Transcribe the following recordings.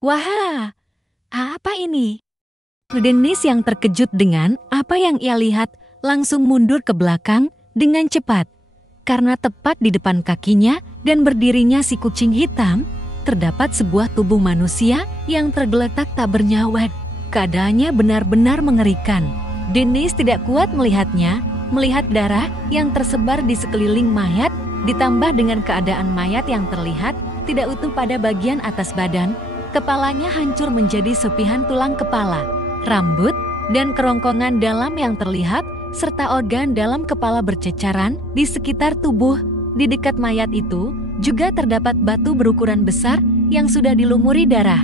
Wah, apa ini? Dennis yang terkejut dengan apa yang ia lihat langsung mundur ke belakang dengan cepat. Karena tepat di depan kakinya dan berdirinya si kucing hitam, terdapat sebuah tubuh manusia yang tergeletak tak bernyawa. Keadaannya benar-benar mengerikan. Dennis tidak kuat melihatnya, melihat darah yang tersebar di sekeliling mayat, ditambah dengan keadaan mayat yang terlihat tidak utuh pada bagian atas badan. Kepalanya hancur menjadi serpihan tulang kepala, rambut, dan kerongkongan dalam yang terlihat, serta organ dalam kepala berceceran di sekitar tubuh. Di dekat mayat itu juga terdapat batu berukuran besar yang sudah dilumuri darah.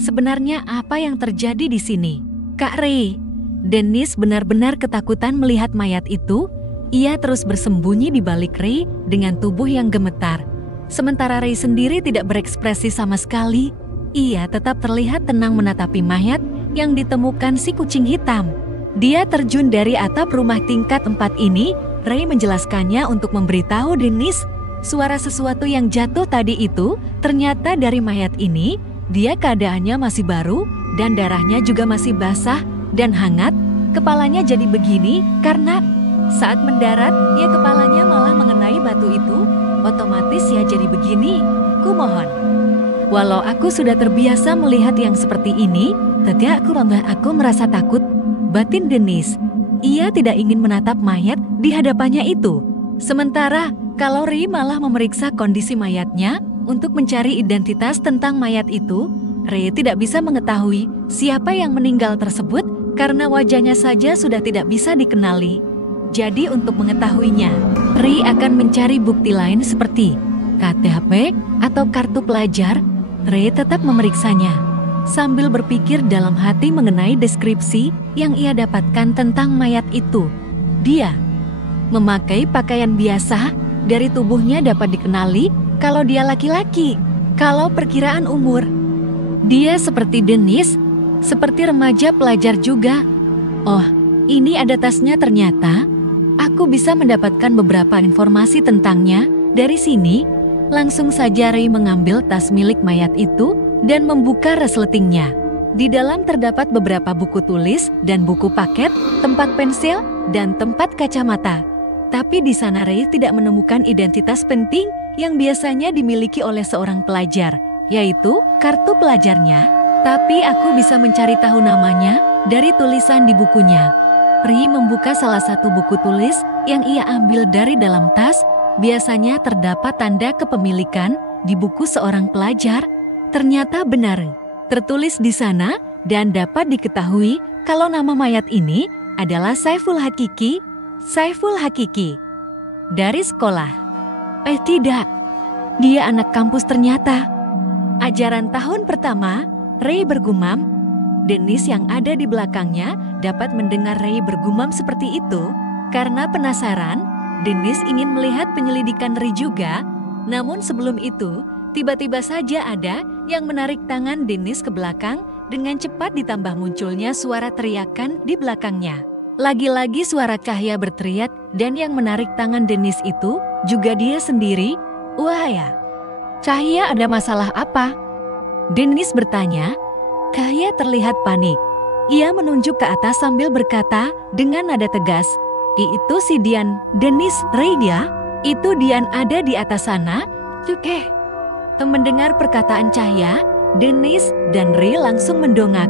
Sebenarnya apa yang terjadi di sini? Kak Ray. Dennis benar-benar ketakutan melihat mayat itu. Ia terus bersembunyi di balik Ray dengan tubuh yang gemetar. Sementara Ray sendiri tidak berekspresi sama sekali. Ia tetap terlihat tenang menatapi mayat yang ditemukan si kucing hitam. Dia terjun dari atap rumah tingkat 4 ini. Ray menjelaskannya untuk memberitahu Dennis suara sesuatu yang jatuh tadi itu ternyata dari mayat ini. Dia keadaannya masih baru dan darahnya juga masih basah dan hangat. Kepalanya jadi begini karena saat mendarat ya kepalanya malah mengenai batu itu. Otomatis ya jadi begini. Kumohon. Walau aku sudah terbiasa melihat yang seperti ini, tetapi aku merasa takut. Batin Dennis. Ia tidak ingin menatap mayat di hadapannya itu. Sementara kalau Ray malah memeriksa kondisi mayatnya untuk mencari identitas tentang mayat itu, Ray tidak bisa mengetahui siapa yang meninggal tersebut karena wajahnya saja sudah tidak bisa dikenali. Jadi untuk mengetahuinya, Ray akan mencari bukti lain seperti KTP atau kartu pelajar. Ray tetap memeriksanya, sambil berpikir dalam hati mengenai deskripsi yang ia dapatkan tentang mayat itu. Dia memakai pakaian biasa, dari tubuhnya dapat dikenali kalau dia laki-laki. Kalau perkiraan umur, dia seperti Dennis, seperti remaja pelajar juga. Oh, ini ada tasnya ternyata. Aku bisa mendapatkan beberapa informasi tentangnya dari sini. Langsung saja Ray mengambil tas milik mayat itu dan membuka resletingnya. Di dalam terdapat beberapa buku tulis dan buku paket, tempat pensil, dan tempat kacamata. Tapi di sana Ray tidak menemukan identitas penting yang biasanya dimiliki oleh seorang pelajar, yaitu kartu pelajarnya. Tapi aku bisa mencari tahu namanya dari tulisan di bukunya. Ray membuka salah satu buku tulis yang ia ambil dari dalam tas. Biasanya terdapat tanda kepemilikan di buku seorang pelajar. Ternyata benar tertulis di sana dan dapat diketahui kalau nama mayat ini adalah Saiful Hakiki. Saiful Hakiki dari sekolah. Tidak, dia anak kampus ternyata. Ajaran tahun pertama, Ray bergumam. Dennis yang ada di belakangnya dapat mendengar Ray bergumam seperti itu. Karena penasaran, Dennis ingin melihat penyelidikan Ray juga. Namun sebelum itu, tiba-tiba saja ada yang menarik tangan Dennis ke belakang dengan cepat, ditambah munculnya suara teriakan di belakangnya. Lagi-lagi suara Cahya berteriak dan yang menarik tangan Dennis itu juga dia sendiri. Wah ya, Cahya ada masalah apa? Dennis bertanya. Cahya terlihat panik. Ia menunjuk ke atas sambil berkata dengan nada tegas, "Itu si Dian, Dennis, Ray dia. Itu Dian ada di atas sana." Mendengar perkataan Cahya, Dennis dan Ray langsung mendongak.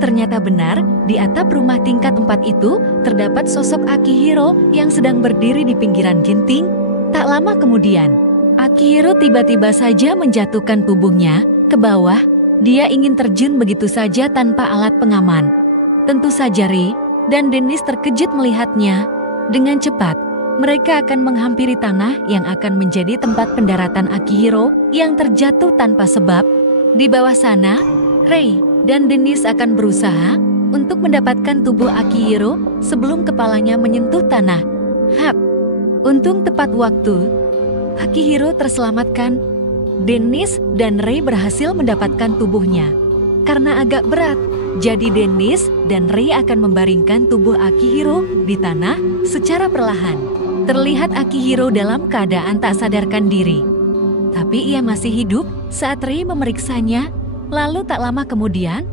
Ternyata benar, di atap rumah tingkat 4 itu terdapat sosok Akihiro yang sedang berdiri di pinggiran genting. Tak lama kemudian, Akihiro tiba-tiba saja menjatuhkan tubuhnya ke bawah. Dia ingin terjun begitu saja tanpa alat pengaman. Tentu saja Ray dan Dennis terkejut melihatnya. Dengan cepat, mereka akan menghampiri tanah yang akan menjadi tempat pendaratan Akihiro yang terjatuh tanpa sebab. Di bawah sana, Ray dan Dennis akan berusaha untuk mendapatkan tubuh Akihiro sebelum kepalanya menyentuh tanah. Untung tepat waktu, Akihiro terselamatkan. Dennis dan Ray berhasil mendapatkan tubuhnya. Karena agak berat, jadi Dennis dan Ray akan membaringkan tubuh Akihiro di tanah secara perlahan. Terlihat Akihiro dalam keadaan tak sadarkan diri. Tapi ia masih hidup saat Ray memeriksanya. Lalu tak lama kemudian,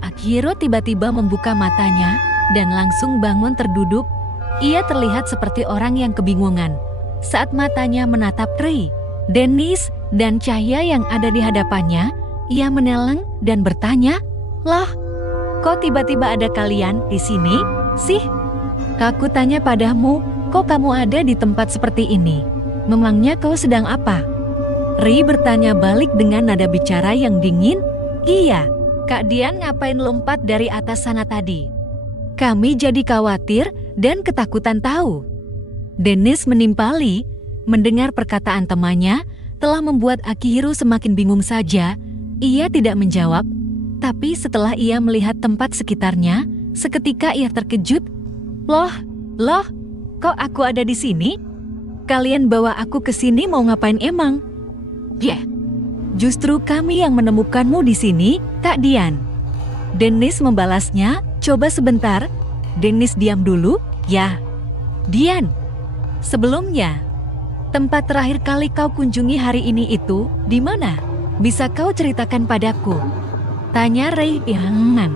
Akihiro tiba-tiba membuka matanya dan langsung bangun terduduk. Ia terlihat seperti orang yang kebingungan saat matanya menatap Rei, Dennis, dan Cahya yang ada di hadapannya. Ia meneleng dan bertanya, "Loh, kok tiba-tiba ada kalian di sini sih? Aku tanya padamu, kok kamu ada di tempat seperti ini? Memangnya kau sedang apa?" Rei bertanya balik dengan nada bicara yang dingin. "Iya, Kak Dian ngapain lompat dari atas sana tadi? Kami jadi khawatir dan ketakutan tahu." Dennis menimpali. Mendengar perkataan temannya telah membuat Akihiro semakin bingung saja. Ia tidak menjawab, tapi setelah ia melihat tempat sekitarnya, seketika ia terkejut. Loh, kok aku ada di sini? Kalian bawa aku ke sini mau ngapain emang?" Justru kami yang menemukanmu di sini, Kak Dian." Dennis membalasnya, "Coba sebentar." Dennis diam dulu. "Ya, Dian. Sebelumnya, tempat terakhir kali kau kunjungi hari ini itu di mana? Bisa kau ceritakan padaku?" Tanya Rei Pihangan.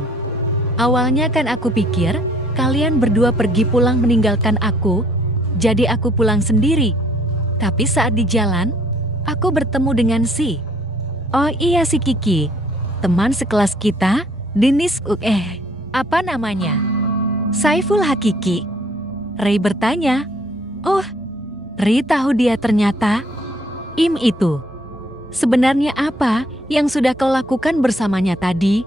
"Awalnya kan aku pikir kalian berdua pergi pulang meninggalkan aku, jadi aku pulang sendiri. Tapi saat di jalan, aku bertemu dengan si Kiki, teman sekelas kita, Dennis. Apa namanya? Saiful Hakiki." Rei bertanya. "Oh, Rei tahu dia ternyata itu. Sebenarnya apa yang sudah kau lakukan bersamanya tadi?"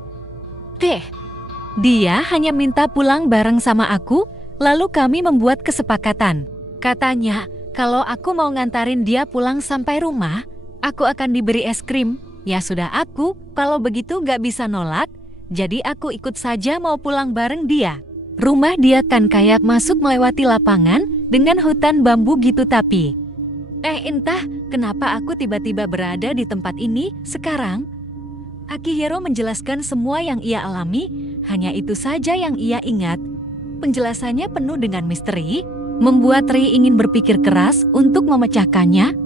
"Dia hanya minta pulang bareng sama aku, lalu kami membuat kesepakatan. Katanya, kalau aku mau ngantarin dia pulang sampai rumah, aku akan diberi es krim. Ya sudah aku, kalau begitu gak bisa nolak, jadi aku ikut saja mau pulang bareng dia. Rumah dia kan kayak masuk melewati lapangan dengan hutan bambu gitu tapi. Entah kenapa aku tiba-tiba berada di tempat ini sekarang." Akihiro menjelaskan semua yang ia alami, hanya itu saja yang ia ingat. Penjelasannya penuh dengan misteri, membuat Rei ingin berpikir keras untuk memecahkannya.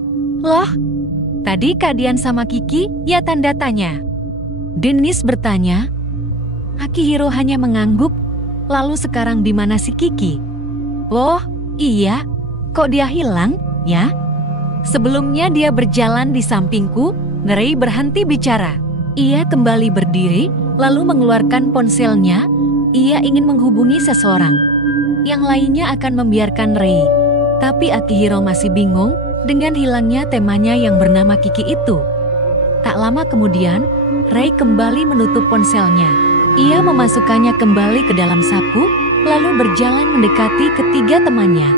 "Loh, tadi Kak Dian sama Kiki, ya?" tanda tanya. Dennis bertanya. Akihiro hanya mengangguk. "Lalu sekarang di mana si Kiki?" "Oh, iya, kok dia hilang, ya? Sebelumnya dia berjalan di sampingku." Rei berhenti bicara. Ia kembali berdiri, lalu mengeluarkan ponselnya. Ia ingin menghubungi seseorang. Yang lainnya akan membiarkan Rei. Tapi Akihiro masih bingung dengan hilangnya temannya yang bernama Kiki itu. Tak lama kemudian, Rei kembali menutup ponselnya. Ia memasukkannya kembali ke dalam saku, lalu berjalan mendekati ketiga temannya.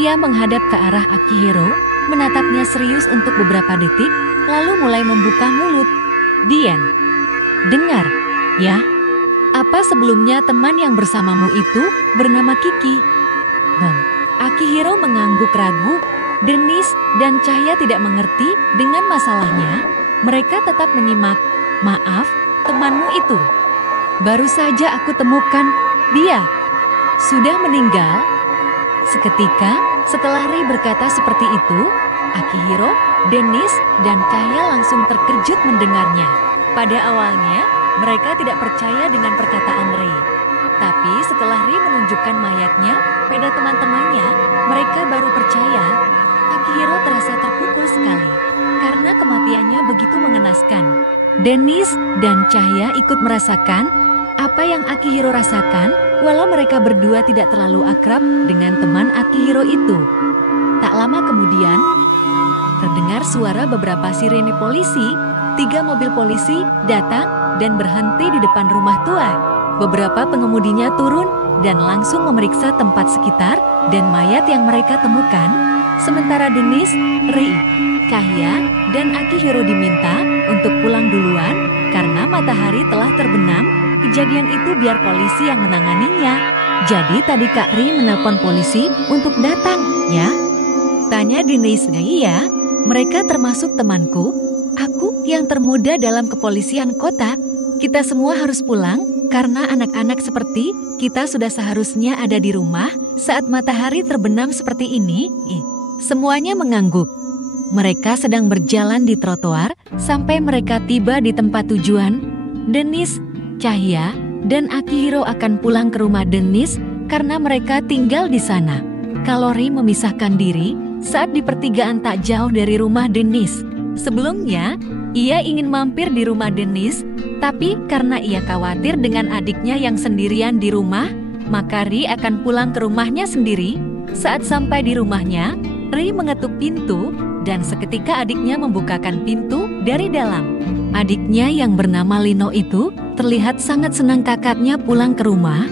Ia menghadap ke arah Akihiro, menatapnya serius untuk beberapa detik, lalu mulai membuka mulut. "Dian, dengar, ya. Apa sebelumnya teman yang bersamamu itu bernama Kiki?" Akihiro mengangguk ragu. Dennis dan Cahya tidak mengerti dengan masalahnya. Mereka tetap menyimak. "Maaf, temanmu itu. Baru saja aku temukan, dia sudah meninggal." Seketika setelah Rei berkata seperti itu, Akihiro, Dennis, dan Cahya langsung terkejut mendengarnya. Pada awalnya, mereka tidak percaya dengan perkataan Rei. Tapi setelah Rei menunjukkan mayatnya pada teman-temannya, mereka baru percaya. Akihiro terasa terpukul sekali, karena kematiannya begitu mengenaskan. Dennis dan Cahya ikut merasakan apa yang Akihiro rasakan, walau mereka berdua tidak terlalu akrab dengan teman Akihiro itu. Tak lama kemudian, terdengar suara beberapa sirene polisi. 3 mobil polisi datang dan berhenti di depan rumah tua. Beberapa pengemudinya turun dan langsung memeriksa tempat sekitar dan mayat yang mereka temukan. Sementara Dennis, Rei, Cahya, dan Akihiro diminta untuk pulang duluan karena matahari telah terbenam. Kejadian itu biar polisi yang menanganinya. "Jadi tadi Kak Rei menelpon polisi untuk datang, ya?" tanya Dennis. "Iya, mereka termasuk temanku. Aku yang termuda dalam kepolisian kota. Kita semua harus pulang karena anak-anak seperti kita sudah seharusnya ada di rumah saat matahari terbenam seperti ini." Semuanya mengangguk. Mereka sedang berjalan di trotoar sampai mereka tiba di tempat tujuan. Dennis, Cahya, dan Akihiro akan pulang ke rumah Dennis karena mereka tinggal di sana. Kalau Ray memisahkan diri saat di pertigaan tak jauh dari rumah Dennis. Sebelumnya, ia ingin mampir di rumah Dennis, tapi karena ia khawatir dengan adiknya yang sendirian di rumah, maka Ray akan pulang ke rumahnya sendiri. Saat sampai di rumahnya, Ray mengetuk pintu dan seketika adiknya membukakan pintu dari dalam. Adiknya yang bernama Lino itu terlihat sangat senang kakaknya pulang ke rumah.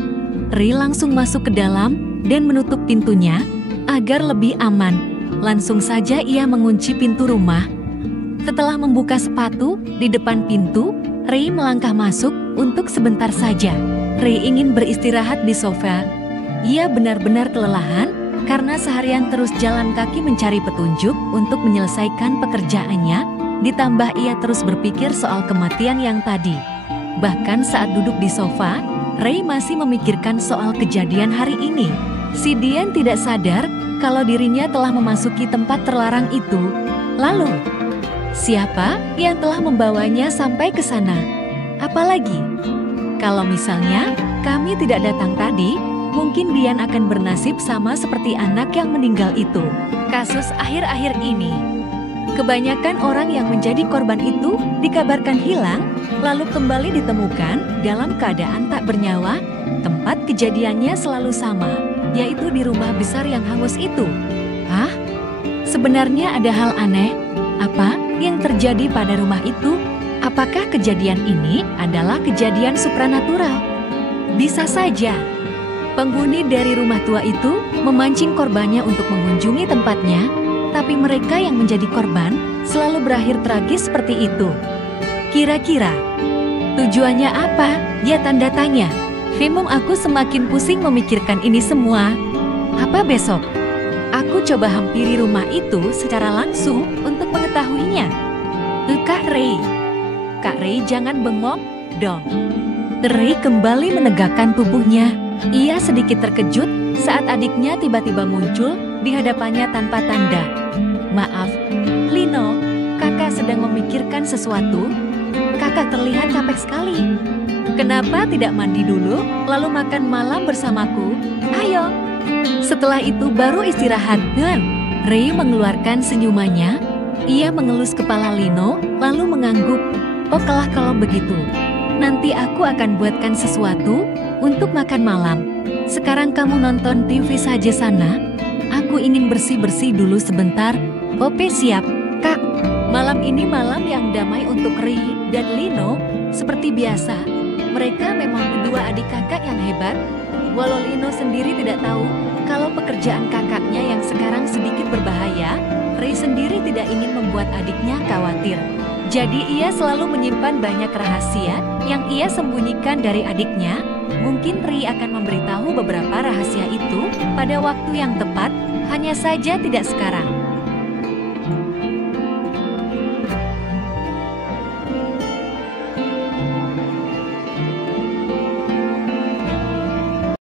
Ray langsung masuk ke dalam dan menutup pintunya agar lebih aman. Langsung saja ia mengunci pintu rumah. Setelah membuka sepatu di depan pintu, Ray melangkah masuk untuk sebentar saja. Ray ingin beristirahat di sofa. Ia benar-benar kelelahan karena seharian terus jalan kaki mencari petunjuk untuk menyelesaikan pekerjaannya, ditambah ia terus berpikir soal kematian yang tadi. Bahkan saat duduk di sofa, Ray masih memikirkan soal kejadian hari ini. Si Dian tidak sadar kalau dirinya telah memasuki tempat terlarang itu. Lalu, siapa yang telah membawanya sampai ke sana? Apalagi, kalau misalnya kami tidak datang tadi, mungkin Dian akan bernasib sama seperti anak yang meninggal itu. Kasus akhir-akhir ini, kebanyakan orang yang menjadi korban itu dikabarkan hilang, lalu kembali ditemukan dalam keadaan tak bernyawa. Tempat kejadiannya selalu sama, yaitu di rumah besar yang hangus itu. Hah? Sebenarnya ada hal aneh. Apa yang terjadi pada rumah itu? Apakah kejadian ini adalah kejadian supranatural? Bisa saja. Penghuni dari rumah tua itu memancing korbannya untuk mengunjungi tempatnya, tapi mereka yang menjadi korban selalu berakhir tragis seperti itu. Kira-kira tujuannya apa? Ya, tanda tanya. Aku semakin pusing memikirkan ini semua. Apa besok aku coba hampiri rumah itu secara langsung untuk mengetahuinya? Kak Ray jangan bengong dong. Ray kembali menegakkan tubuhnya. Ia sedikit terkejut saat adiknya tiba-tiba muncul di hadapannya tanpa tanda. Maaf, Lino, kakak sedang memikirkan sesuatu. Kakak terlihat capek sekali. Kenapa tidak mandi dulu, lalu makan malam bersamaku? Ayo. Setelah itu baru istirahat. Ray mengeluarkan senyumannya. Ia mengelus kepala Lino, lalu mengangguk. Oh, kalau begitu, nanti aku akan buatkan sesuatu untuk makan malam. Sekarang kamu nonton TV saja sana. Aku ingin bersih-bersih dulu sebentar. Oke, siap, Kak. Malam ini malam yang damai untuk Ray dan Lino. Seperti biasa, mereka memang kedua adik kakak yang hebat. Walau Lino sendiri tidak tahu kalau pekerjaan kakaknya yang sekarang sedikit berbahaya, Ray sendiri tidak ingin membuat adiknya khawatir. Jadi ia selalu menyimpan banyak rahasia yang ia sembunyikan dari adiknya. Mungkin Ray akan memberitahu beberapa rahasia itu pada waktu yang tepat, hanya saja tidak sekarang.